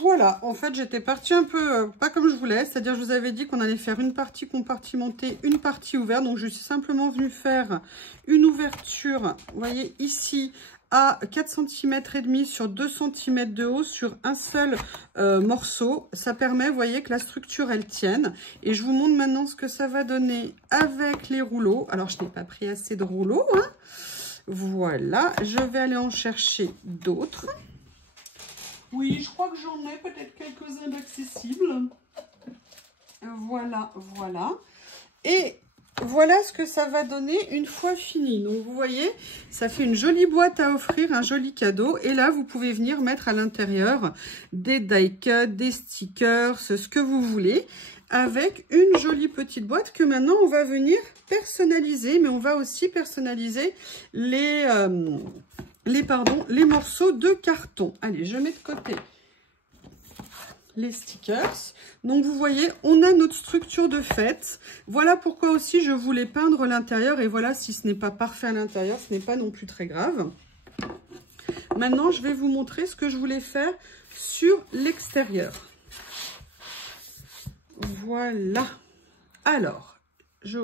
voilà, en fait j'étais partie un peu pas comme je voulais, c'est-à-dire je vous avais dit qu'on allait faire une partie compartimentée, une partie ouverte, donc je suis simplement venue faire une ouverture, vous voyez ici, à 4 cm et demi sur 2 cm de haut sur un seul morceau. Ça permet, vous voyez, que la structure elle tienne. Et je vous montre maintenant ce que ça va donner avec les rouleaux. Alors je n'ai pas pris assez de rouleaux, hein. Voilà, je vais aller en chercher d'autres. Oui, je crois que j'en ai peut-être quelques-uns d'accessibles. Voilà, voilà. Et voilà ce que ça va donner une fois fini. Donc, vous voyez, ça fait une jolie boîte à offrir, un joli cadeau. Et là, vous pouvez venir mettre à l'intérieur des die cuts, des stickers, ce que vous voulez, avec une jolie petite boîte que maintenant, on va venir personnaliser. Mais on va aussi personnaliser les morceaux de carton. Allez, je mets de côté les stickers. Donc vous voyez, on a notre structure de fête. Voilà pourquoi aussi je voulais peindre l'intérieur. Et voilà, si ce n'est pas parfait à l'intérieur, ce n'est pas non plus très grave. Maintenant, je vais vous montrer ce que je voulais faire sur l'extérieur. Voilà. Alors, je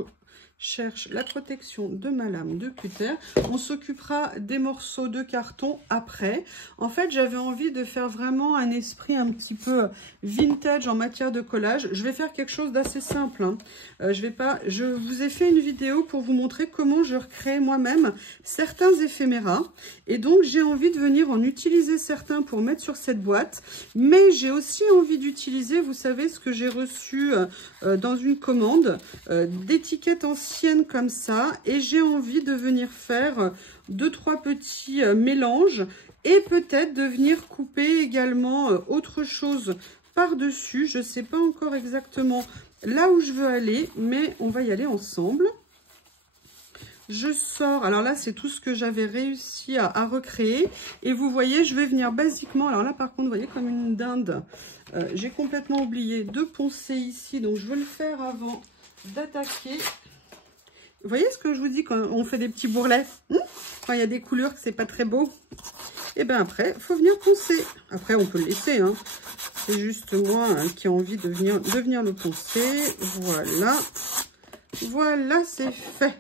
cherche la protection de ma lame de cutter. On s'occupera des morceaux de carton après. En fait, j'avais envie de faire vraiment un esprit un petit peu vintage en matière de collage. Je vais faire quelque chose d'assez simple, hein. Je vous ai fait une vidéo pour vous montrer comment je recrée moi-même certains éphéméras. Et donc, j'ai envie de venir en utiliser certains pour mettre sur cette boîte. Mais j'ai aussi envie d'utiliser, vous savez, ce que j'ai reçu dans une commande, d'étiquettes anciennes comme ça, et j'ai envie de venir faire 2-3 petits mélanges et peut-être de venir couper également autre chose par-dessus. Je ne sais pas encore exactement là où je veux aller, mais on va y aller ensemble. Je sors, alors là c'est tout ce que j'avais réussi à recréer, et vous voyez je vais venir basiquement, alors là par contre vous voyez comme une dinde, j'ai complètement oublié de poncer ici, donc je veux le faire avant d'attaquer. Vous voyez ce que je vous dis quand on fait des petits bourrelets, quand il y a des couleurs que c'est pas très beau, et bien après il faut venir poncer. Après on peut le laisser, hein. C'est juste moi qui ai envie de venir le poncer. Voilà, voilà, c'est fait.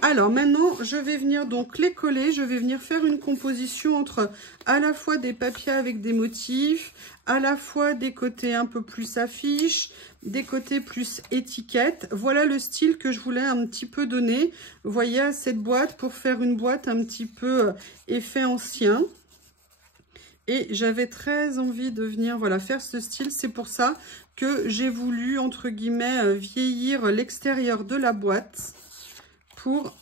Alors maintenant, je vais venir donc les coller. Je vais venir faire une composition entre à la fois des papiers avec des motifs, à la fois des côtés un peu plus affiches, des côtés plus étiquettes. Voilà le style que je voulais un petit peu donner, vous voyez, à cette boîte, pour faire une boîte un petit peu effet ancien. Et j'avais très envie de venir, voilà, faire ce style. C'est pour ça que j'ai voulu, entre guillemets, vieillir l'extérieur de la boîte pour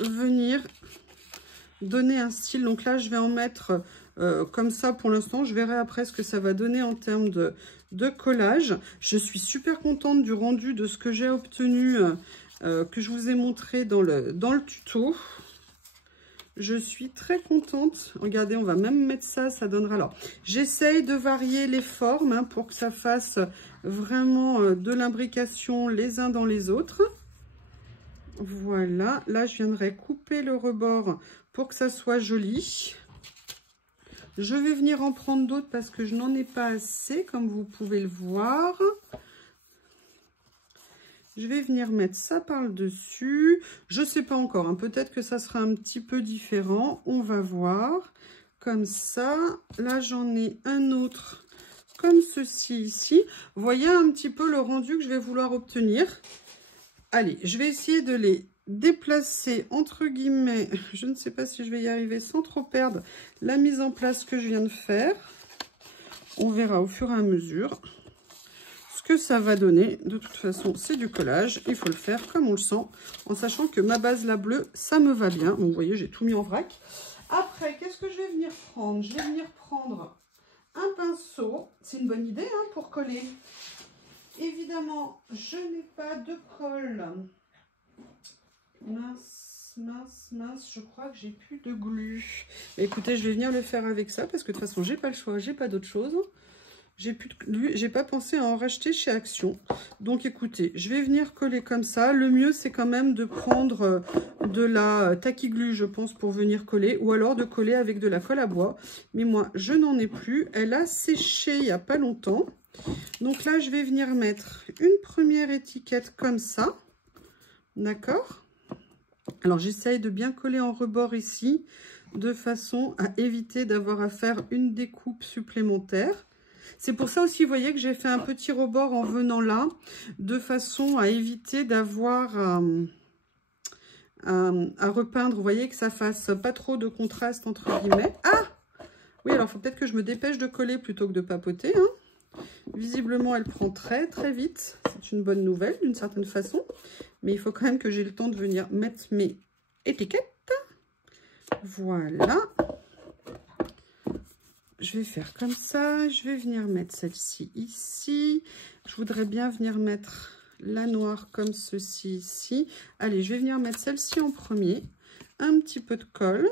venir donner un style. Donc là, je vais en mettre comme ça pour l'instant. Je verrai après ce que ça va donner en termes de collage. Je suis super contente du rendu de ce que j'ai obtenu, que je vous ai montré dans le tuto. Je suis très contente. Regardez, on va même mettre ça, ça donnera. Alors, j'essaye de varier les formes, hein, pour que ça fasse vraiment de l'imbrication les uns dans les autres. Voilà, là je viendrai couper le rebord pour que ça soit joli. Je vais venir en prendre d'autres parce que je n'en ai pas assez, comme vous pouvez le voir. Je vais venir mettre ça par le dessus. Je ne sais pas encore, hein, peut-être que ça sera un petit peu différent. On va voir. Comme ça. Là, j'en ai un autre comme ceci ici. Vous voyez un petit peu le rendu que je vais vouloir obtenir. Allez, je vais essayer de les déplacer entre guillemets. Je ne sais pas si je vais y arriver sans trop perdre la mise en place que je viens de faire. On verra au fur et à mesure ce que ça va donner. De toute façon, c'est du collage. Il faut le faire comme on le sent, en sachant que ma base, la bleue, ça me va bien. Donc, vous voyez, j'ai tout mis en vrac. Après, qu'est-ce que je vais venir prendre? Je vais venir prendre un pinceau. C'est une bonne idée, hein, pour coller. Évidemment, je n'ai pas de colle. Mince, mince, mince, je crois que j'ai plus de glu. Mais écoutez, je vais venir le faire avec ça parce que de toute façon, j'ai pas le choix, j'ai pas d'autre chose. j'ai pas pensé à en racheter chez Action. Donc écoutez, je vais venir coller comme ça. Le mieux, c'est quand même de prendre de la tacky-glue, je pense, pour venir coller. Ou alors de coller avec de la colle à bois. Mais moi, je n'en ai plus. Elle a séché il n'y a pas longtemps. Donc là, je vais venir mettre une première étiquette comme ça. D'accord? Alors, j'essaye de bien coller en rebord ici, de façon à éviter d'avoir à faire une découpe supplémentaire. C'est pour ça aussi, vous voyez, que j'ai fait un petit rebord en venant là, de façon à éviter d'avoir à repeindre. Vous voyez, que ça fasse pas trop de contraste entre guillemets. Ah! Oui, alors il faut peut-être que je me dépêche de coller plutôt que de papoter. Hein. Visiblement, elle prend très très vite. C'est une bonne nouvelle d'une certaine façon. Mais il faut quand même que j'ai le temps de venir mettre mes étiquettes. Voilà. Je vais faire comme ça. Je vais venir mettre celle-ci ici. Je voudrais bien venir mettre la noire comme ceci ici. Allez, je vais venir mettre celle-ci en premier. Un petit peu de colle.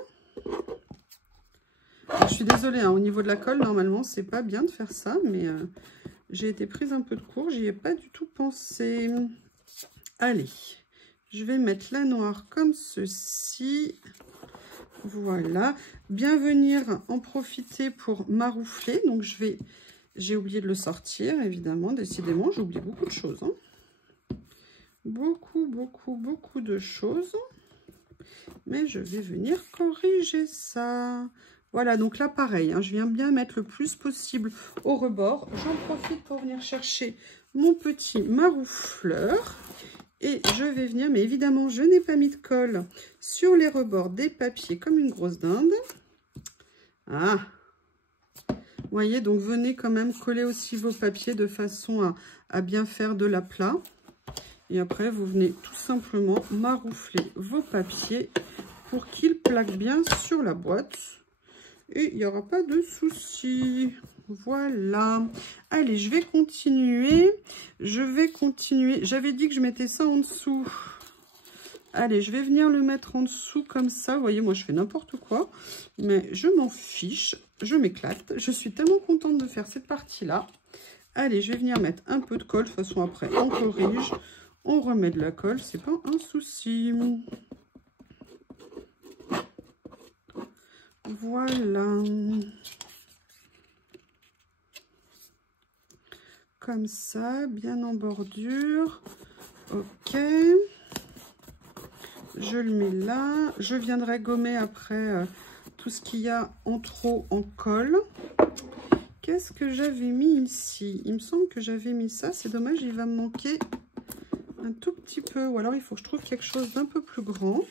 Alors, je suis désolée, hein, au niveau de la colle, normalement, c'est pas bien de faire ça. Mais j'ai été prise un peu de cours. J'y ai pas du tout pensé. Allez, je vais mettre la noire comme ceci. Voilà, bien venir en profiter pour maroufler. Donc j'ai oublié de le sortir, évidemment, décidément, j'oublie beaucoup de choses. Hein. Beaucoup de choses. Mais je vais venir corriger ça. Voilà, donc là, pareil, hein, je viens bien mettre le plus possible au rebord. J'en profite pour venir chercher mon petit maroufleur. Et je vais venir, mais évidemment, je n'ai pas mis de colle sur les rebords des papiers comme une grosse dinde. Ah! Vous voyez, donc venez quand même coller aussi vos papiers de façon à bien faire de l'aplat. Et après, vous venez tout simplement maroufler vos papiers pour qu'ils plaquent bien sur la boîte. Et il n'y aura pas de souci. Voilà. Allez, je vais continuer. J'avais dit que je mettais ça en dessous. Allez, je vais venir le mettre en dessous comme ça. Vous voyez, moi, je fais n'importe quoi. Mais je m'en fiche. Je m'éclate. Je suis tellement contente de faire cette partie-là. Allez, je vais venir mettre un peu de colle. De toute façon, après, on corrige. On remet de la colle. C'est pas un souci. Voilà. Comme ça, bien en bordure. Ok. Je le mets là. Je viendrai gommer après tout ce qu'il y a en trop en colle. Qu'est-ce que j'avais mis ici? Il me semble que j'avais mis ça. C'est dommage, il va me manquer un tout petit peu. Ou alors, il faut que je trouve quelque chose d'un peu plus grand.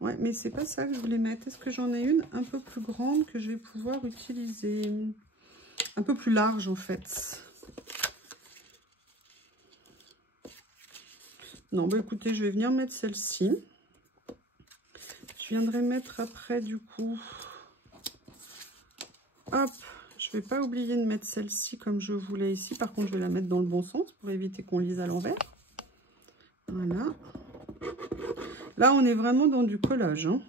Ouais, mais c'est pas ça que je voulais mettre. Est-ce que j'en ai une un peu plus grande que je vais pouvoir utiliser? Un peu plus large, en fait. Non, bah écoutez, je vais venir mettre celle-ci. Je viendrai mettre après, du coup... Hop, je vais pas oublier de mettre celle-ci comme je voulais ici. Par contre, je vais la mettre dans le bon sens pour éviter qu'on lise à l'envers. Voilà. Là, on est vraiment dans du collage. Hein.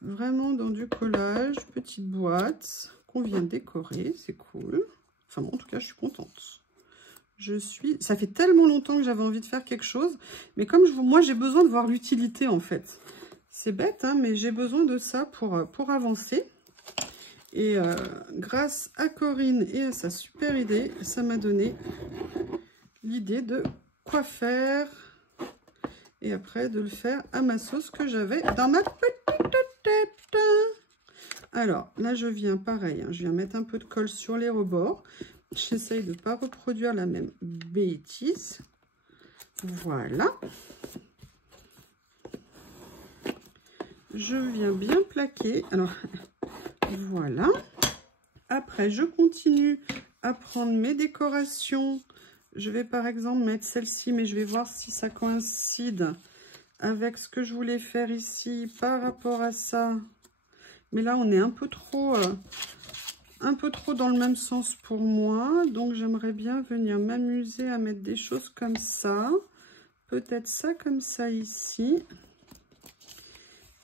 Vraiment dans du collage. Petite boîte qu'on vient décorer. C'est cool. Enfin, bon, en tout cas, je suis contente. Ça fait tellement longtemps que j'avais envie de faire quelque chose. Mais comme moi, j'ai besoin de voir l'utilité, en fait. C'est bête, hein, mais j'ai besoin de ça pour avancer. Et grâce à Corinne et à sa super idée, ça m'a donné l'idée de quoi faire. Et après, de le faire à ma sauce que j'avais dans ma petite tête. Alors, là, je viens pareil. Hein, je viens mettre un peu de colle sur les rebords. J'essaye de ne pas reproduire la même bêtise. Voilà. Je viens bien plaquer. Alors, voilà. Après, je continue à prendre mes décorations. Je vais par exemple mettre celle-ci, mais je vais voir si ça coïncide avec ce que je voulais faire ici par rapport à ça. Mais là, on est un peu trop dans le même sens pour moi. Donc, j'aimerais bien venir m'amuser à mettre des choses comme ça. Peut-être ça comme ça ici.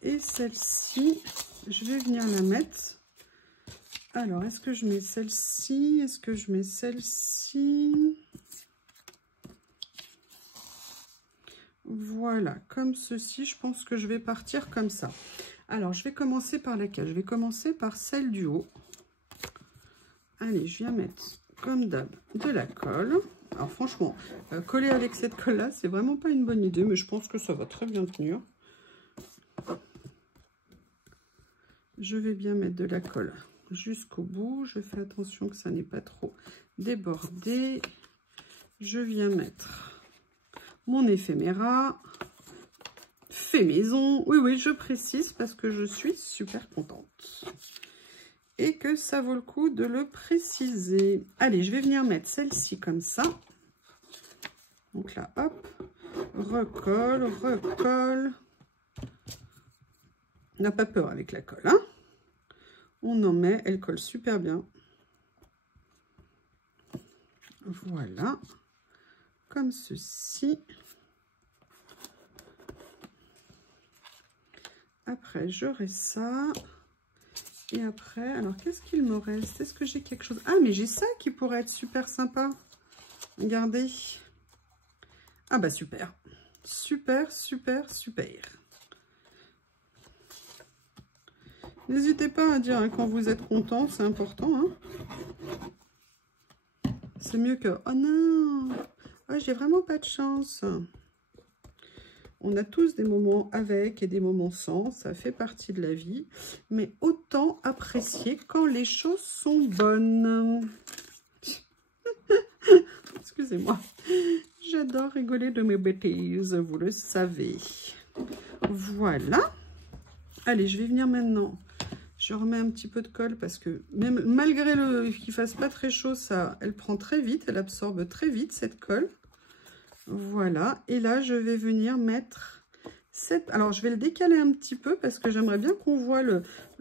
Et celle-ci, je vais venir la mettre Alors, est-ce que je mets celle-ci? Est-ce que je mets celle-ci? Voilà, comme ceci. Je pense que je vais partir comme ça. Alors, je vais commencer par laquelle? Je vais commencer par celle du haut. Allez, je viens mettre, comme d'hab, de la colle. Alors, franchement, coller avec cette colle-là, c'est vraiment pas une bonne idée, mais je pense que ça va très bien tenir. Je vais bien mettre de la colle jusqu'au bout. Je fais attention que ça n'ait pas trop débordé. Je viens mettre mon éphéméra fait maison. Oui, oui, je précise parce que je suis super contente. Et que ça vaut le coup de le préciser. Allez, je vais venir mettre celle-ci comme ça. Donc là, hop, recolle, recolle. On n'a pas peur avec la colle, hein. On en met, elle colle super bien. Voilà, comme ceci. Après, j'aurai ça. Et après, alors qu'est-ce qu'il me reste? Est-ce que j'ai quelque chose? Ah, mais j'ai ça qui pourrait être super sympa. Regardez. Ah bah super. Super, super, super. N'hésitez pas à dire hein, quand vous êtes content, c'est important. Hein. C'est mieux que... Oh non, oh, j'ai vraiment pas de chance. On a tous des moments avec et des moments sans, ça fait partie de la vie. Mais autant apprécier quand les choses sont bonnes. Excusez-moi. J'adore rigoler de mes bêtises, vous le savez. Voilà. Allez, je vais venir maintenant. Je remets un petit peu de colle parce que même malgré qu'il fasse pas très chaud, ça, elle prend très vite, elle absorbe très vite cette colle. Voilà. Et là, je vais venir mettre cette... Alors, je vais le décaler un petit peu parce que j'aimerais bien qu'on voit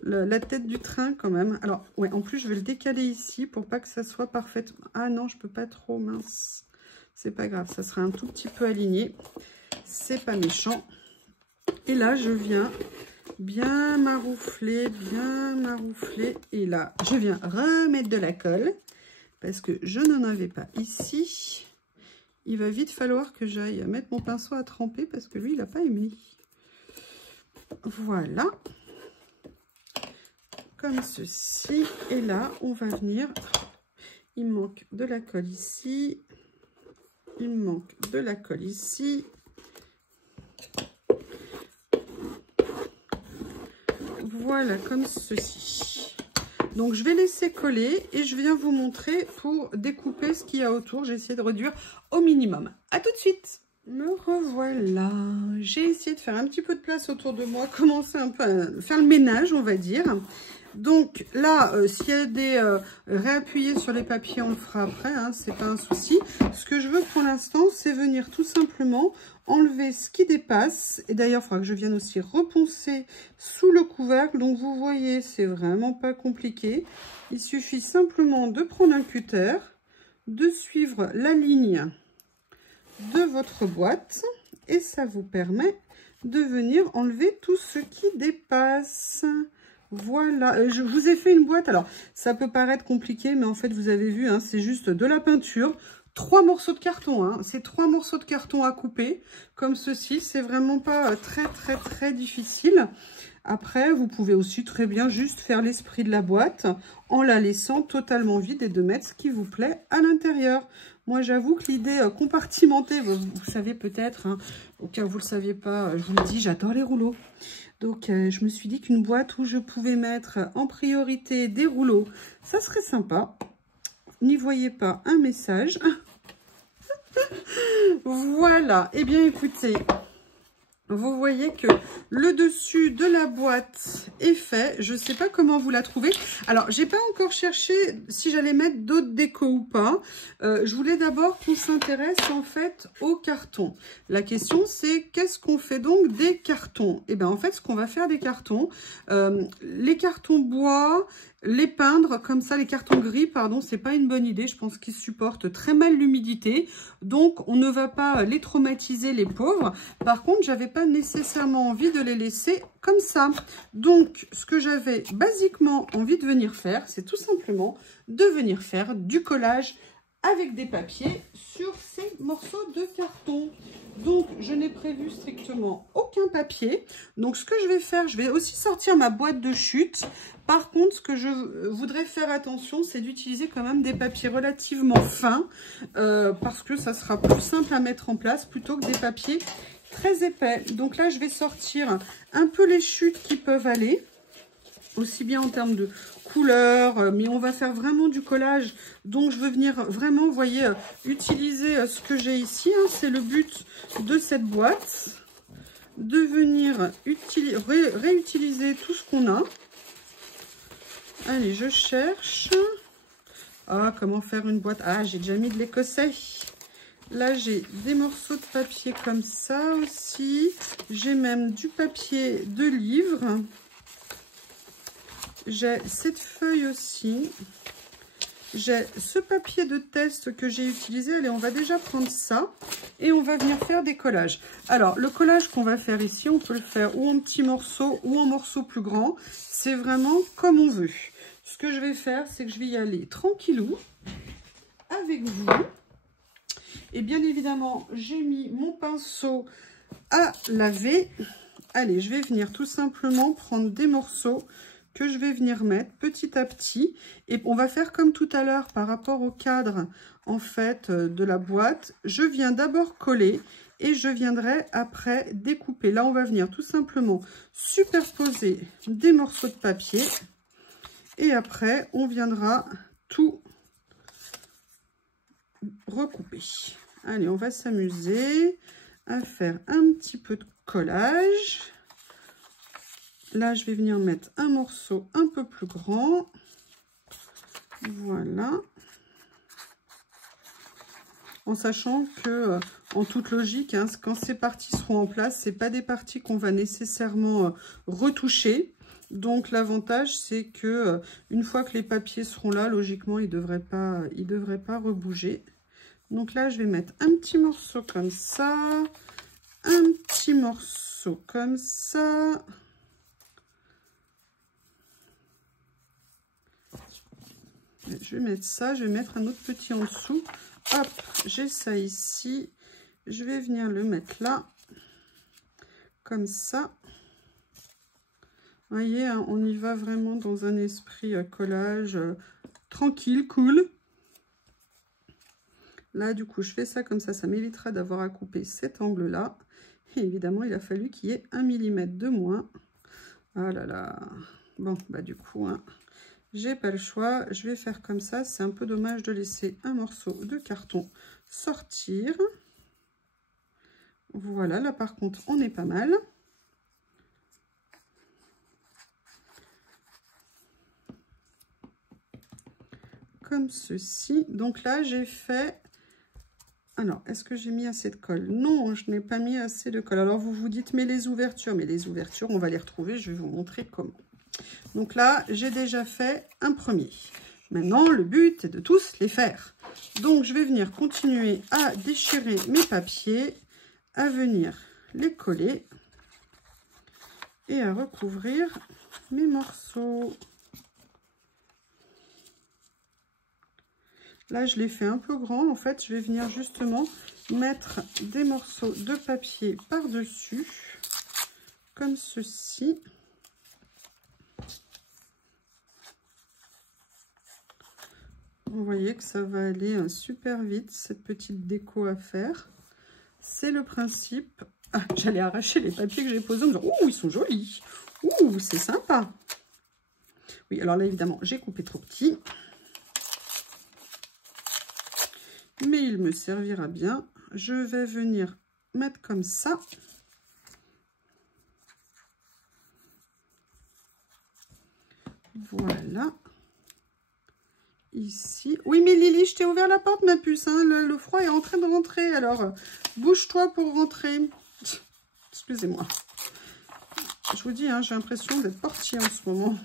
la tête du train quand même. Alors, ouais, en plus, je vais le décaler ici pour pas que ça soit parfaitement... Ah non, je peux pas trop, mince. C'est pas grave, ça sera un tout petit peu aligné. C'est pas méchant. Et là, je viens... bien maroufler. Et là, je viens remettre de la colle parce que je n'en avais pas ici. Il va vite falloir que j'aille mettre mon pinceau à tremper parce que lui, il n'a pas aimé. Voilà. Comme ceci. Et là, on va venir... Il me manque de la colle ici. Il me manque de la colle ici. Voilà, comme ceci. Donc, je vais laisser coller et je viens vous montrer pour découper ce qu'il y a autour. J'ai essayé de réduire au minimum. À tout de suite. Me revoilà. J'ai essayé de faire un petit peu de place autour de moi, commencer un peu à faire le ménage, on va dire. Donc là, s'il y a des réappuyer sur les papiers, on le fera après, hein, c'est pas un souci. Ce que je veux pour l'instant, c'est venir tout simplement enlever ce qui dépasse. Et d'ailleurs, il faudra que je vienne aussi reponcer sous le couvercle. Donc vous voyez, c'est vraiment pas compliqué. Il suffit simplement de prendre un cutter, de suivre la ligne de votre boîte et ça vous permet de venir enlever tout ce qui dépasse. Voilà, je vous ai fait une boîte. Alors, ça peut paraître compliqué, mais en fait, vous avez vu, hein, c'est juste de la peinture. 3 morceaux de carton, hein. C'est 3 morceaux de carton à couper, comme ceci. C'est vraiment pas très difficile. Après, vous pouvez aussi très bien juste faire l'esprit de la boîte en la laissant totalement vide et de mettre ce qui vous plaît à l'intérieur. Moi, j'avoue que l'idée compartimentée, vous savez peut-être, hein, au cas où vous ne le saviez pas, je vous le dis, j'adore les rouleaux. Donc, je me suis dit qu'une boîte où je pouvais mettre en priorité des rouleaux, ça serait sympa. N'y voyez pas un message. Voilà. Eh bien, écoutez, vous voyez que le dessus de la boîte est fait. Je ne sais pas comment vous la trouvez. Alors, j'ai pas encore cherché si j'allais mettre d'autres décos ou pas. Je voulais d'abord qu'on s'intéresse en fait au carton. La question, c'est qu'est-ce qu'on fait donc des cartons? Et bien, en fait, ce qu'on va faire des cartons, les cartons bois les peindre comme ça, les cartons gris, pardon, c'est pas une bonne idée. Je pense qu'ils supportent très mal l'humidité. Donc, on ne va pas les traumatiser, les pauvres. Par contre, j'avais pas nécessairement envie de les laisser comme ça. Donc, ce que j'avais basiquement envie de venir faire, c'est tout simplement de venir faire du collage avec des papiers sur ces morceaux de carton. Donc, je n'ai prévu strictement aucun papier. Donc, ce que je vais faire, je vais aussi sortir ma boîte de chute. Par contre, ce que je voudrais faire attention, c'est d'utiliser quand même des papiers relativement fins parce que ça sera plus simple à mettre en place plutôt que des papiers très épais. Donc là, je vais sortir un peu les chutes qui peuvent aller, aussi bien en termes de couleurs, mais on va faire vraiment du collage. Donc, je veux venir vraiment, vous voyez, utiliser ce que j'ai ici. Hein, c'est le but de cette boîte, de venir réutiliser tout ce qu'on a. Allez, je cherche. Ah, comment faire une boîte? Ah, j'ai déjà mis de l'écossais. Là, j'ai des morceaux de papier comme ça aussi. J'ai même du papier de livre. J'ai cette feuille aussi. J'ai ce papier de test que j'ai utilisé. Allez, on va déjà prendre ça. Et on va venir faire des collages. Alors, le collage qu'on va faire ici, on peut le faire ou en petits morceaux ou en morceaux plus grands. C'est vraiment comme on veut. Ce que je vais faire, c'est que je vais y aller tranquillou avec vous. Et bien évidemment, j'ai mis mon pinceau à laver. Allez, je vais venir tout simplement prendre des morceaux que je vais venir mettre petit à petit. Et on va faire comme tout à l'heure par rapport au cadre, en fait, de la boîte. Je viens d'abord coller et je viendrai après découper. Là, on va venir tout simplement superposer des morceaux de papier. Et après, on viendra tout recouper. Allez, on va s'amuser à faire un petit peu de collage. Là, je vais venir mettre un morceau un peu plus grand. Voilà. En sachant que, en toute logique, hein, quand ces parties seront en place, ce n'est pas des parties qu'on va nécessairement retoucher. Donc, l'avantage, c'est que une fois que les papiers seront là, logiquement, ils devraient pas rebouger. Donc là, je vais mettre un petit morceau comme ça, un petit morceau comme ça. Je vais mettre ça, je vais mettre un autre petit en dessous. Hop, j'ai ça ici. Je vais venir le mettre là, comme ça. Vous voyez, hein, on y va vraiment dans un esprit collage tranquille, cool. Là, du coup, je fais ça comme ça m'évitera d'avoir à couper cet angle-là. Et évidemment, il a fallu qu'il y ait 1 mm de moins. Ah là là. Bon, bah du coup, hein, j'ai pas le choix. Je vais faire comme ça. C'est un peu dommage de laisser un morceau de carton sortir. Voilà, là par contre, on est pas mal. Comme ceci. Donc là, j'ai fait... Alors, est-ce que j'ai mis assez de colle? Non, je n'ai pas mis assez de colle. Alors, vous vous dites, mais les ouvertures, on va les retrouver. Je vais vous montrer comment. Donc là, j'ai déjà fait un premier. Maintenant, le but est de tous les faire. Donc, je vais venir continuer à déchirer mes papiers, à venir les coller et à recouvrir mes morceaux. Là, je l'ai fait un peu grand. En fait, je vais venir justement mettre des morceaux de papier par-dessus, comme ceci. Vous voyez que ça va aller super vite, cette petite déco à faire. C'est le principe. Ah, j'allais arracher les papiers que j'ai posés en me disant, ouh, ils sont jolis. Ouh, c'est sympa. Oui, alors là, évidemment, j'ai coupé trop petit. Mais il me servira bien. Je vais venir mettre comme ça. Voilà. Ici. Oui, mais Lily, je t'ai ouvert la porte, ma puce. Hein. Le froid est en train de rentrer. Alors, bouge-toi pour rentrer. Excusez-moi. Je vous dis, hein, j'ai l'impression d'être portier en ce moment.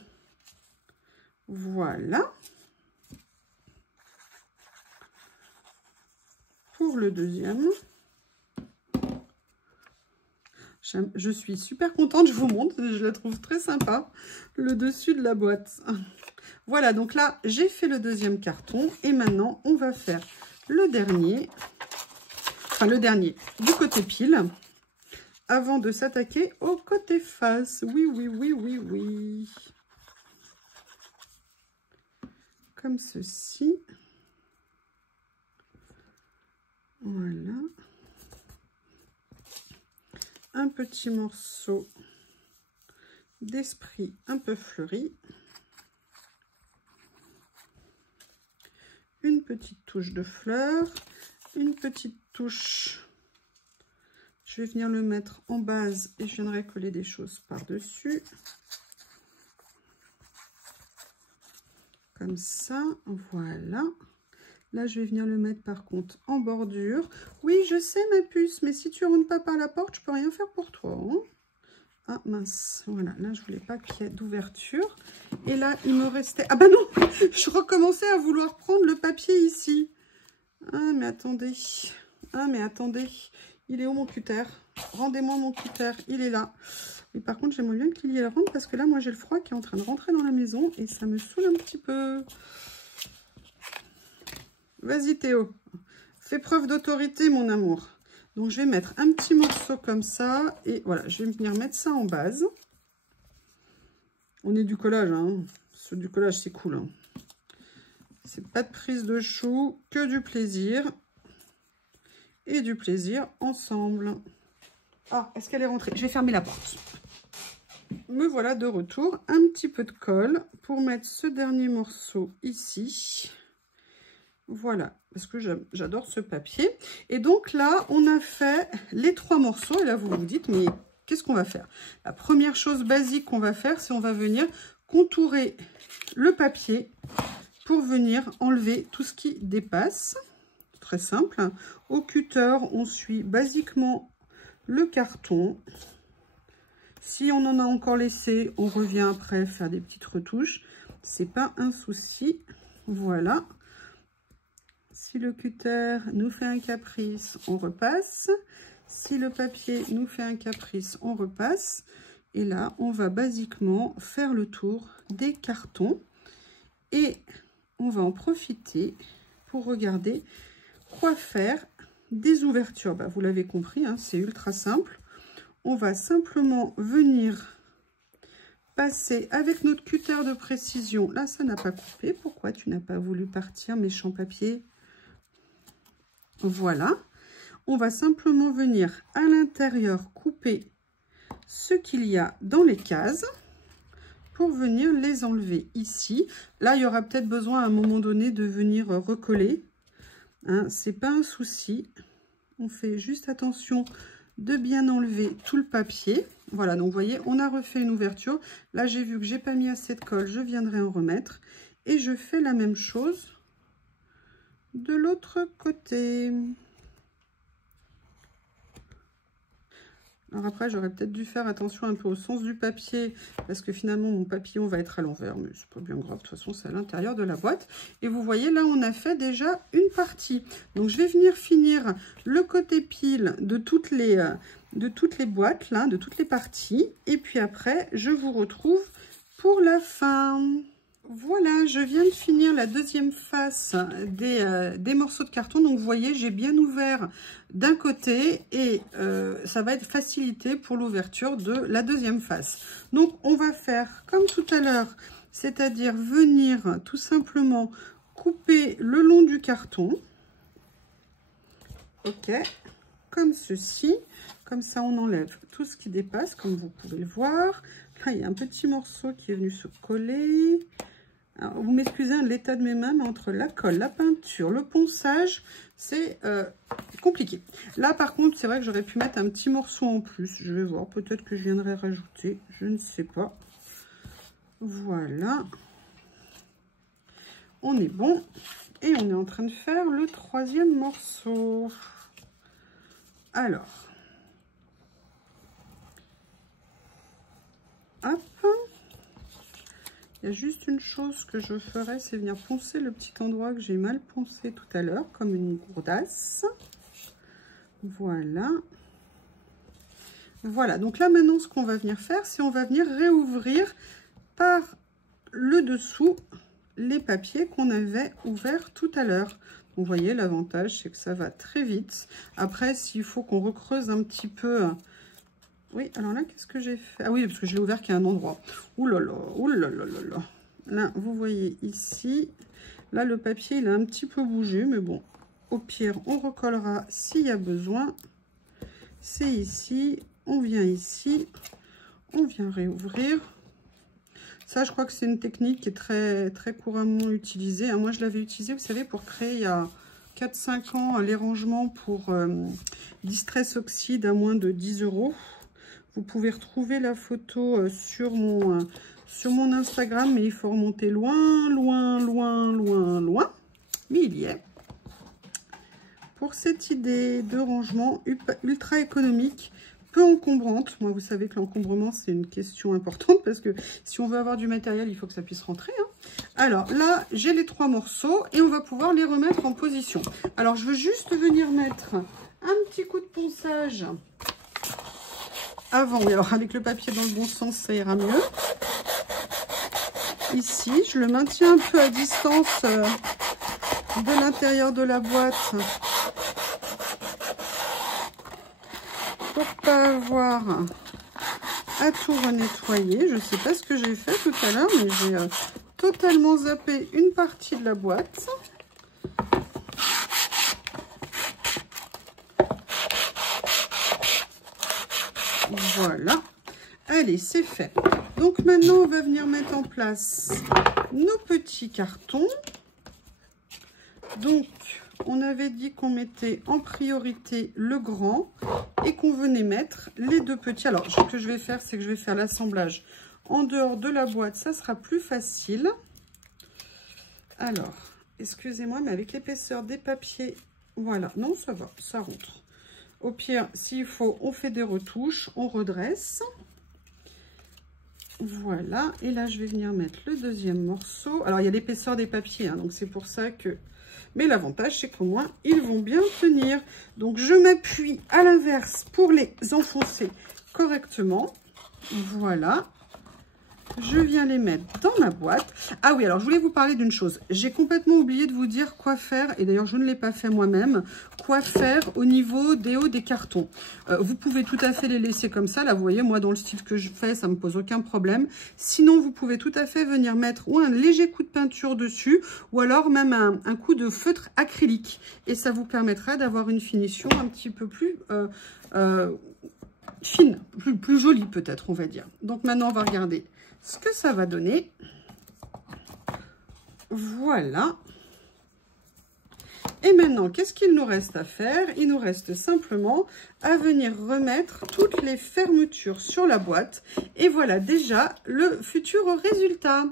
Voilà. Pour le deuxième. Je suis super contente, je vous montre, je la trouve très sympa, le dessus de la boîte. Voilà, donc là, j'ai fait le deuxième carton et maintenant, on va faire le dernier, enfin le dernier du côté pile, avant de s'attaquer au côté face. Oui, oui, oui, oui, oui. Comme ceci. Voilà. Un petit morceau d'esprit un peu fleuri. Une petite touche de fleur. Une petite touche. Je vais venir le mettre en base et je viendrai coller des choses par-dessus. Comme ça, voilà. Là, je vais venir le mettre par contre en bordure. Oui, je sais ma puce, mais si tu rentres pas par la porte, je peux rien faire pour toi. Hein. Ah mince, voilà, là je voulais pas qu'il y ait d'ouverture. Et là, il me restait... Ah bah non, je recommençais à vouloir prendre le papier ici. Ah mais attendez, il est où mon cutter? Rendez-moi mon cutter, il est là. Et par contre, j'aimerais bien qu'il y ait le rentre parce que là, moi j'ai le froid qui est en train de rentrer dans la maison et ça me saoule un petit peu. Vas-y Théo, fais preuve d'autorité mon amour. Donc je vais mettre un petit morceau comme ça et voilà, je vais venir mettre ça en base. On est du collage, hein. Ce du collage c'est cool. Hein. C'est pas de prise de chou, que du plaisir. Et du plaisir ensemble. Ah, est-ce qu'elle est rentrée? Je vais fermer la porte. Me voilà de retour. Un petit peu de colle pour mettre ce dernier morceau ici. Voilà, parce que j'adore ce papier. Et donc là, on a fait les 3 morceaux. Et là, vous vous dites, mais qu'est-ce qu'on va faire? La première chose basique qu'on va faire, c'est on va venir contourer le papier pour venir enlever tout ce qui dépasse. Très simple. Au cutter, on suit basiquement le carton. Si on en a encore laissé, on revient après faire des petites retouches. C'est pas un souci. Voilà. Si le cutter nous fait un caprice, on repasse. Si le papier nous fait un caprice, on repasse. Et là, on va basiquement faire le tour des cartons. Et on va en profiter pour regarder quoi faire des ouvertures. Bah, vous l'avez compris, hein, c'est ultra simple. On va simplement venir passer avec notre cutter de précision. Là, ça n'a pas coupé. Pourquoi tu n'as pas voulu partir, méchant papier? Voilà. On va simplement venir à l'intérieur couper ce qu'il y a dans les cases pour venir les enlever ici. Là, il y aura peut-être besoin à un moment donné de venir recoller. Hein, c'est pas un souci. On fait juste attention de bien enlever tout le papier. Voilà, donc vous voyez, on a refait une ouverture. Là, j'ai vu que j'ai pas mis assez de colle, je viendrai en remettre. Et je fais la même chose de l'autre côté. Alors après, j'aurais peut-être dû faire attention un peu au sens du papier, parce que finalement, mon papillon va être à l'envers, mais c'est pas bien grave, de toute façon, c'est à l'intérieur de la boîte. Et vous voyez, là, on a fait déjà une partie. Donc, je vais venir finir le côté pile de toutes les boîtes, là, de toutes les parties. Et puis après, je vous retrouve pour la fin. Voilà, je viens de finir la deuxième face des morceaux de carton. Donc, vous voyez, j'ai bien ouvert d'un côté et ça va être facilité pour l'ouverture de la deuxième face. Donc, on va faire comme tout à l'heure, c'est-à-dire venir tout simplement couper le long du carton. Ok, comme ceci. Comme ça, on enlève tout ce qui dépasse, comme vous pouvez le voir. Là, il y a un petit morceau qui est venu se coller. Alors, vous m'excusez l'état de mes mains, mais entre la colle, la peinture, le ponçage, c'est compliqué. Là, par contre, c'est vrai que j'aurais pu mettre un petit morceau en plus. Je vais voir, peut-être que je viendrai rajouter, je ne sais pas. Voilà. On est bon. Et on est en train de faire le troisième morceau. Alors. Hop. Il y a juste une chose que je ferai, c'est venir poncer le petit endroit que j'ai mal poncé tout à l'heure, comme une gourdasse. Voilà. Voilà, donc là maintenant ce qu'on va venir faire, c'est on va venir réouvrir par le dessous les papiers qu'on avait ouverts tout à l'heure. Vous voyez, l'avantage c'est que ça va très vite. Après, s'il faut qu'on recreuse un petit peu... Oui, alors là, qu'est-ce que j'ai fait? Ah oui, parce que je l'ai ouvert qu'à un endroit. Ouh là là, ouh là là là là. Là, vous voyez ici, là le papier il a un petit peu bougé, mais bon, au pire, on recollera s'il y a besoin. C'est ici, on vient ici, on vient réouvrir. Ça, je crois que c'est une technique qui est très couramment utilisée. Moi, je l'avais utilisée, vous savez, pour créer il y a 4-5 ans les rangements pour Distress Oxide à moins de 10 €. Vous pouvez retrouver la photo sur mon Instagram, mais il faut remonter loin, loin, loin, loin, loin. Mais il y est. Pour cette idée de rangement ultra économique, peu encombrante. Moi, vous savez que l'encombrement, c'est une question importante parce que si on veut avoir du matériel, il faut que ça puisse rentrer. Alors là, j'ai les 3 morceaux et on va pouvoir les remettre en position. Alors, je veux juste venir mettre un petit coup de ponçage avant. Oui, alors avec le papier dans le bon sens, ça ira mieux. Ici, je le maintiens un peu à distance de l'intérieur de la boîte pour pas avoir à tout renettoyer. Je ne sais pas ce que j'ai fait tout à l'heure, mais j'ai totalement zappé une partie de la boîte. Voilà. Allez, c'est fait. Donc maintenant, on va venir mettre en place nos petits cartons. Donc, on avait dit qu'on mettait en priorité le grand et qu'on venait mettre les 2 petits. Alors, ce que je vais faire, c'est que je vais faire l'assemblage en dehors de la boîte. Ça sera plus facile. Alors, excusez-moi, mais avec l'épaisseur des papiers, voilà. Non, ça va, ça rentre. Au pire, s'il faut, on fait des retouches, on redresse. Voilà. Et là, je vais venir mettre le 2e morceau. Alors, il y a l'épaisseur des papiers, donc c'est pour ça que... Mais l'avantage, c'est qu'au moins, ils vont bien tenir. Donc, je m'appuie à l'inverse pour les enfoncer correctement. Voilà. Je viens les mettre dans ma boîte. Ah oui, alors je voulais vous parler d'une chose. J'ai complètement oublié de vous dire quoi faire. Et d'ailleurs, je ne l'ai pas fait moi-même. Quoi faire au niveau des hauts des cartons. Vous pouvez tout à fait les laisser comme ça. Là, vous voyez, moi, dans le style que je fais, ça ne me pose aucun problème. Sinon, vous pouvez tout à fait venir mettre ou un léger coup de peinture dessus, ou alors même un coup de feutre acrylique. Et ça vous permettra d'avoir une finition un petit peu plus... fine, plus jolie peut-être, on va dire. Donc maintenant, on va regarder ce que ça va donner. Voilà. Et maintenant, qu'est-ce qu'il nous reste à faire? Il nous reste simplement à venir remettre toutes les fermetures sur la boîte. Et voilà déjà le futur résultat.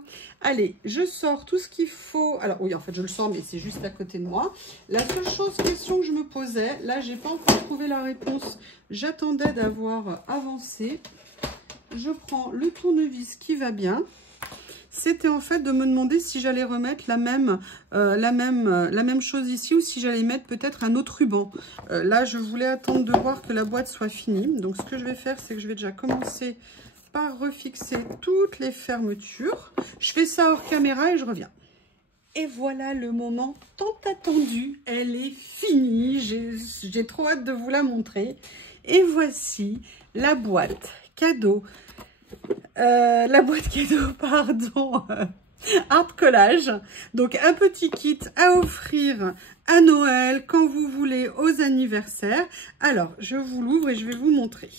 Allez, je sors tout ce qu'il faut. Alors oui, en fait, je le sors, mais c'est juste à côté de moi. La seule question que je me posais, là, j'ai pas encore trouvé la réponse. J'attendais d'avoir avancé. Je prends le tournevis qui va bien. C'était en fait de me demander si j'allais remettre la même chose ici ou si j'allais mettre peut-être un autre ruban. Là, je voulais attendre de voir que la boîte soit finie. Donc, ce que je vais faire, c'est que je vais déjà commencer par refixer toutes les fermetures. Je fais ça hors caméra et je reviens. Et voilà le moment tant attendu. Elle est finie. J'ai trop hâte de vous la montrer. Et voici la boîte cadeau. Pardon, Art Collage. Donc, un petit kit à offrir à Noël, quand vous voulez, aux anniversaires. Alors, je vous l'ouvre et je vais vous montrer.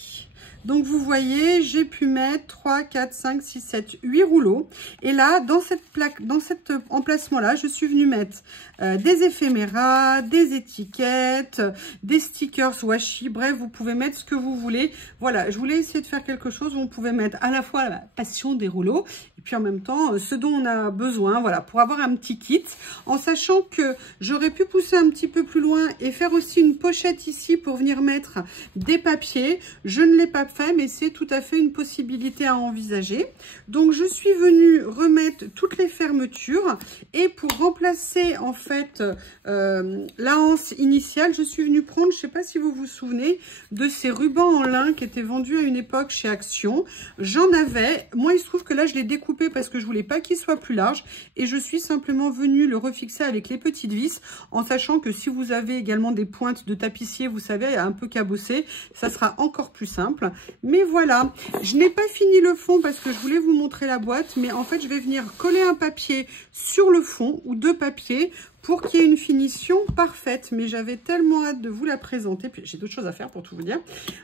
Donc, vous voyez, j'ai pu mettre 3, 4, 5, 6, 7, 8 rouleaux. Et là, dans cette plaque, dans cet emplacement-là, je suis venue mettre des éphéméras, des étiquettes, des stickers washi. Bref, vous pouvez mettre ce que vous voulez. Voilà, je voulais essayer de faire quelque chose où on pouvait mettre à la fois la passion des rouleaux et puis en même temps, ce dont on a besoin, voilà, pour avoir un petit kit, en sachant que j'aurais pu pousser un petit peu plus loin et faire aussi une pochette ici pour venir mettre des papiers. Je ne l'ai pas fait, mais c'est tout à fait une possibilité à envisager. Donc, je suis venue remettre toutes les fermetures et pour remplacer en fait la anse initiale, je suis venue prendre, je ne sais pas si vous vous souvenez, de ces rubans en lin qui étaient vendus à une époque chez Action. J'en avais, moi il se trouve que là je l'ai découpé parce que je voulais pas qu'il soit plus large et je suis simplement venue le refixer avec les petites vis, en sachant que si vous avez également des pointes de tapissier, vous savez, un peu cabossé, ça sera encore plus simple. Mais voilà, je n'ai pas fini le fond parce que je voulais vous montrer la boîte, mais en fait je vais venir coller un papier sur le fond ou deux papiers pour qu'il y ait une finition parfaite. Mais j'avais tellement hâte de vous la présenter. Puis j'ai d'autres choses à faire pour tout vous dire.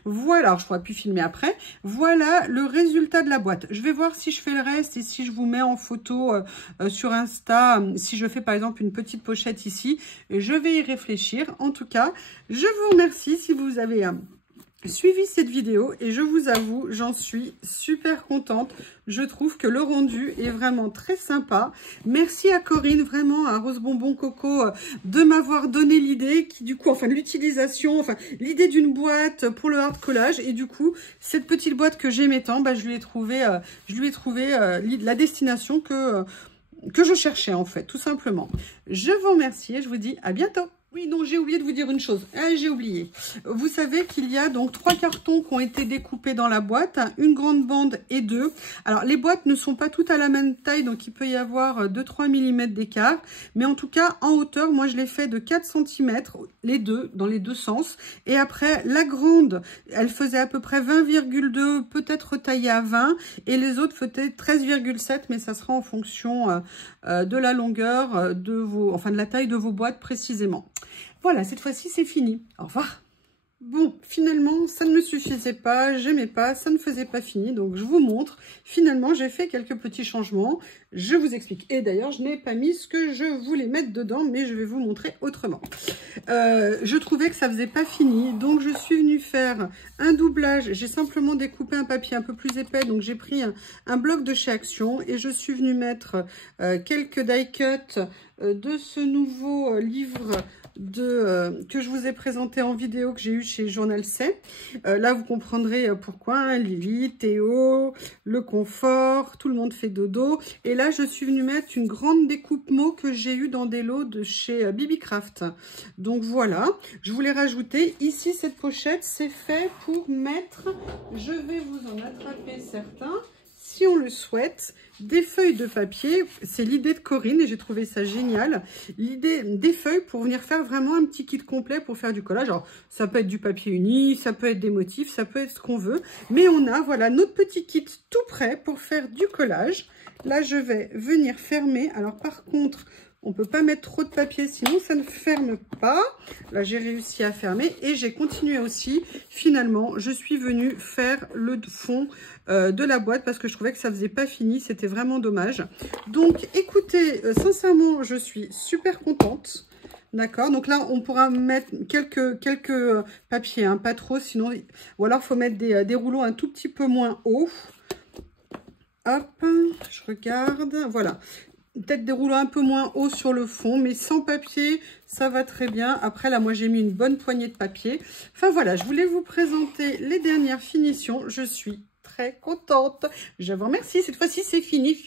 Voilà, je pourrais plus filmer après. Voilà le résultat de la boîte. Je vais voir si je fais le reste et si je vous mets en photo sur Insta. Si je fais par exemple une petite pochette ici, je vais y réfléchir. En tout cas, je vous remercie si vous avez suivi cette vidéo et je vous avoue, j'en suis super contente. Je trouve que le rendu est vraiment très sympa. Merci à Corinne, vraiment à Rose Bonbon Coco, de m'avoir donné l'idée, qui du coup, enfin l'utilisation, enfin l'idée d'une boîte pour le hard collage. Et du coup, cette petite boîte que j'aimais tant, bah, je lui ai trouvé la destination que je cherchais en fait, tout simplement. Je vous remercie et je vous dis à bientôt. Oui, non, j'ai oublié de vous dire une chose. Ah, j'ai oublié. Vous savez qu'il y a donc 3 cartons qui ont été découpés dans la boîte, une grande bande et 2. Alors, les boîtes ne sont pas toutes à la même taille, donc il peut y avoir 2-3 mm d'écart. Mais en tout cas, en hauteur, moi, je l'ai fait de 4 cm, les deux, dans les deux sens. Et après, la grande, elle faisait à peu près 20,2, peut-être taillée à 20. Et les autres faisaient 13,7, mais ça sera en fonction de la longueur de la taille de vos boîtes précisément. Voilà, cette fois-ci, c'est fini. Au revoir. Bon, finalement, ça ne me suffisait pas, j'aimais pas, ça ne faisait pas fini. Donc, je vous montre. Finalement, j'ai fait quelques petits changements. Je vous explique. Et d'ailleurs, je n'ai pas mis ce que je voulais mettre dedans, mais je vais vous montrer autrement. Je trouvais que ça faisait pas fini. Donc, je suis venue faire un doublage. J'ai simplement découpé un papier un peu plus épais. Donc, j'ai pris un bloc de chez Action et je suis venue mettre quelques die cuts de ce nouveau livre que je vous ai présenté en vidéo que j'ai eu chez Journal C. Là, vous comprendrez pourquoi. Hein, Lily, Théo, le confort, tout le monde fait dodo. Et là, je suis venue mettre une grande découpe mots que j'ai eu dans des lots de chez Bibi Craft. Donc voilà, je voulais rajouter. Ici, cette pochette, c'est fait pour mettre, je vais vous en attraper certains, si on le souhaite, des feuilles de papier. C'est l'idée de Corinne et j'ai trouvé ça génial. L'idée des feuilles pour venir faire vraiment un petit kit complet pour faire du collage. Alors, ça peut être du papier uni, ça peut être des motifs, ça peut être ce qu'on veut. Mais on a, voilà, notre petit kit tout prêt pour faire du collage. Là, je vais venir fermer. Alors, par contre, on ne peut pas mettre trop de papier, sinon ça ne ferme pas. Là, j'ai réussi à fermer et j'ai continué aussi. Finalement, je suis venue faire le fond de la boîte parce que je trouvais que ça ne faisait pas fini. C'était vraiment dommage. Donc, écoutez, sincèrement, je suis super contente. D'accord, donc là, on pourra mettre quelques papiers, hein, pas trop, sinon... Ou alors, il faut mettre des rouleaux un tout petit peu moins hauts. Hop, je regarde, voilà. Peut-être des rouleaux un peu moins hauts sur le fond, mais sans papier, ça va très bien. Après, là, moi, j'ai mis une bonne poignée de papier. Enfin, voilà, je voulais vous présenter les dernières finitions. Je suis très contente. Je vous remercie. Cette fois-ci, c'est fini.